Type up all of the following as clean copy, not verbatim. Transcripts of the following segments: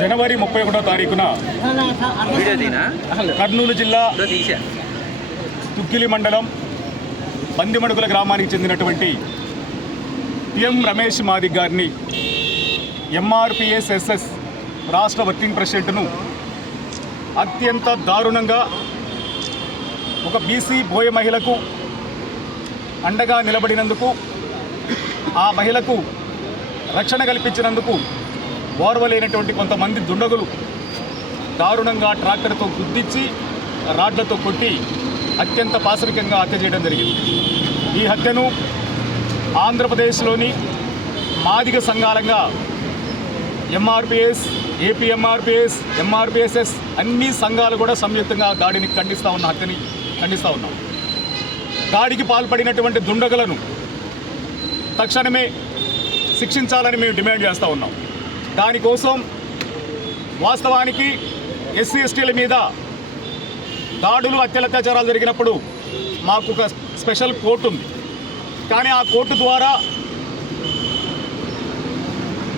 జనవరి 31వ తారీఖున కర్నూలు జిల్లా తుక్కిలి మండలం బందిమడుగుల గ్రామానికి చెందినటువంటి పిఎం రమేష్ మాదిగ్ గారిని ఎంఆర్పిఎస్ఎస్ఎస్ రాష్ట్ర వర్కింగ్ ప్రెసిడెంట్ను అత్యంత దారుణంగా ఒక బీసీ బోయ మహిళకు అండగా నిలబడినందుకు, ఆ మహిళకు రక్షణ కల్పించినందుకు ఓర్వలేనటువంటి కొంతమంది దుండగులు దారుణంగా ట్రాక్టర్తో గుద్దించి రాడ్లతో కొట్టి అత్యంత పాశవికంగా హత్య చేయడం జరిగింది. ఈ హత్యను ఆంధ్రప్రదేశ్లోని మాదిగ సంఘాలంగా ఎంఆర్పిఎస్, ఏపీఎంఆర్పిఎస్, ఎంఆర్పిఎస్ఎస్ అన్ని సంఘాలు కూడా సంయుక్తంగా దాడిని హత్యని ఖండిస్తూ ఉన్నాం. దాడికి పాల్పడినటువంటి దుండగులను తక్షణమే శిక్షించాలని మేము డిమాండ్ చేస్తూ ఉన్నాం. దానికోసం వాస్తవానికి ఎస్సీ ఎస్టీల మీద దాడులు, అత్యాచారాలు జరిగినప్పుడు మాకు ఒక స్పెషల్ కోర్టు ఉంది. కానీ ఆ కోర్టు ద్వారా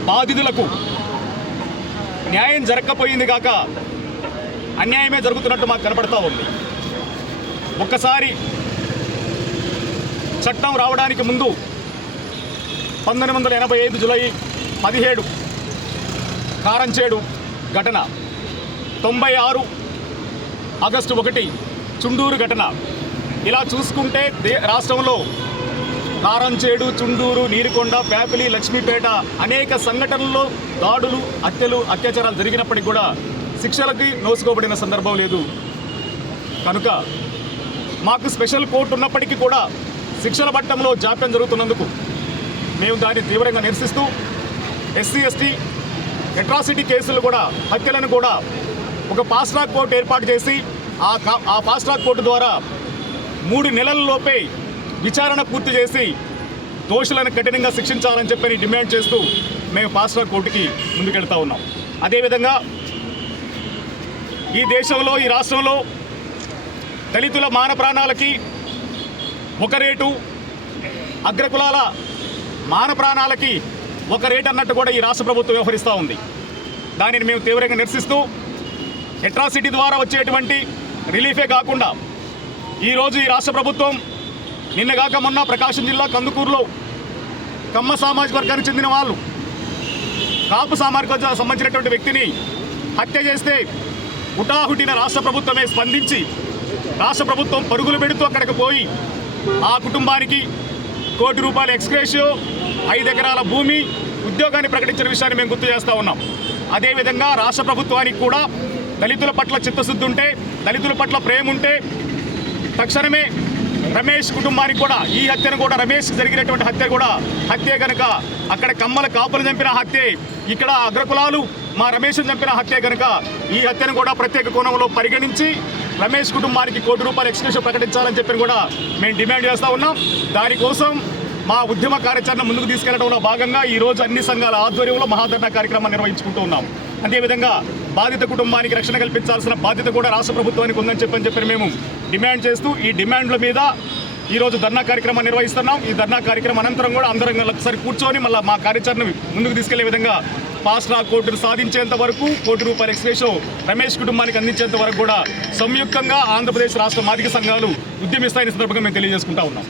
బాధితులకు న్యాయం జరగకపోయింది కాక అన్యాయమే జరుగుతున్నట్టు మాకు కనపడతా ఉంది. ఒక్కసారి చట్టం రావడానికి ముందు 1985 జూలై 17 కారంచేడు ఘటన, 96 ఆగస్టు 1 చుండూరు ఘటన, ఇలా చూసుకుంటే రాష్ట్రంలో కారంచేడు, చుండూరు, నీరుకొండ, ప్యాపిలి, లక్ష్మీపేట అనేక సంఘటనల్లో దాడులు, అత్యాచారాలు జరిగినప్పటికీ కూడా శిక్షలకి నోసుకోబడిన సందర్భం లేదు. కనుక మాకు స్పెషల్ కోర్టు ఉన్నప్పటికీ కూడా శిక్షల పట్టంలో జాప్యం జరుగుతున్నందుకు మేము దాన్ని తీవ్రంగా నిరసిస్తూ ఎస్సీ ఎస్టీ అట్రాసిటీ కేసులు కూడా, హత్యలను కూడా ఒక ఫాస్ట్ ట్రాక్ కోర్టు ఏర్పాటు చేసి ఆ ఫాస్ట్ ట్రాక్ కోర్టు ద్వారా 3 నెలలలోపే విచారణ పూర్తి చేసి దోషులను కఠినంగా శిక్షించాలని చెప్పని డిమాండ్ చేస్తూ మేము ఫాస్ట్ ట్రాక్ కోర్టుకి ముందుకెళ్తా ఉన్నాం. అదేవిధంగా ఈ దేశంలో, ఈ రాష్ట్రంలో దళితుల మాన ప్రాణాలకి ఒక రేటు, అగ్రకులాల మాన ప్రాణాలకి ఒక రేటు అన్నట్టు కూడా ఈ రాష్ట్ర ప్రభుత్వం వ్యవహరిస్తూ ఉంది. దానిని మేము తీవ్రంగా నిరసిస్తూ అట్రాసిటీ ద్వారా వచ్చేటువంటి రిలీఫే కాకుండా ఈరోజు ఈ రాష్ట్ర ప్రభుత్వం నిన్నగాక మొన్న ప్రకాశం జిల్లా కందుకూరులో కమ్మ సామాజిక వర్గానికి చెందిన వాళ్ళు కాపు సామాజిక వర్గానికి సంబంధించినటువంటి వ్యక్తిని హత్య చేస్తే హుటాహుటిన రాష్ట్ర ప్రభుత్వమే స్పందించి రాష్ట్ర ప్రభుత్వం పరుగులు పెడుతూ అక్కడికి పోయి ఆ కుటుంబానికి ₹1 కోటి ఎక్స్గ్రేషియో, 5 ఎకరాల భూమి, ఉద్యోగాన్ని ప్రకటించిన విషయాన్ని మేము గుర్తు చేస్తూ ఉన్నాం. అదేవిధంగా రాష్ట్ర ప్రభుత్వానికి కూడా దళితుల పట్ల చిత్తశుద్ధి ఉంటే, దళితుల పట్ల ప్రేమ ఉంటే తక్షణమే రమేష్ కుటుంబానికి కూడా ఈ హత్యను కూడా, రమేష్ జరిగినటువంటి హత్య కూడా హత్యే కనుక, అక్కడ కమ్మల కాపులు చంపిన హత్యే, ఇక్కడ అగ్రకులాలు మా రమేష్ను చంపిన హత్యే కనుక ఈ హత్యను కూడా ప్రత్యేక కోణంలో పరిగణించి రమేష్ కుటుంబానికి ₹1 కోటి ఎక్స్గ్రేషియో ప్రకటించాలని చెప్పి కూడా మేము డిమాండ్ చేస్తూ ఉన్నాం. దానికోసం మా ఉద్యమ కార్యాచరణ ముందుకు తీసుకెళ్లడంలో భాగంగా ఈరోజు అన్ని సంఘాల ఆధ్వర్యంలో మహాధర్నా కార్యక్రమాన్ని నిర్వహించుకుంటూ ఉన్నాం. అదేవిధంగా బాధిత కుటుంబానికి రక్షణ కల్పించాల్సిన బాధ్యత కూడా రాష్ట్ర ప్రభుత్వానికి ఉందని చెప్పి మేము డిమాండ్ చేస్తూ ఈ డిమాండ్ల మీద ఈరోజు ధర్నా కార్యక్రమాన్ని నిర్వహిస్తున్నాం. ఈ ధర్నా కార్యక్రమం అనంతరం కూడా అందరం ఒకసారి కూర్చొని మళ్ళీ మా కార్యాచరణ ముందుకు తీసుకెళ్లే విధంగా ఫాస్ట్ ట్రాక్ కోర్టును సాధించేంత వరకు ₹1 కోటి ఎక్స్గ్రేషియో రమేష్ కుటుంబానికి అందించేంత వరకు కూడా సంయుక్తంగా ఆంధ్రప్రదేశ్ రాష్ట్ర మాదిగ సంఘాలు ఉద్యమిస్తాయని సందర్భంగా మేము తెలియజేసుకుంటా ఉన్నాం.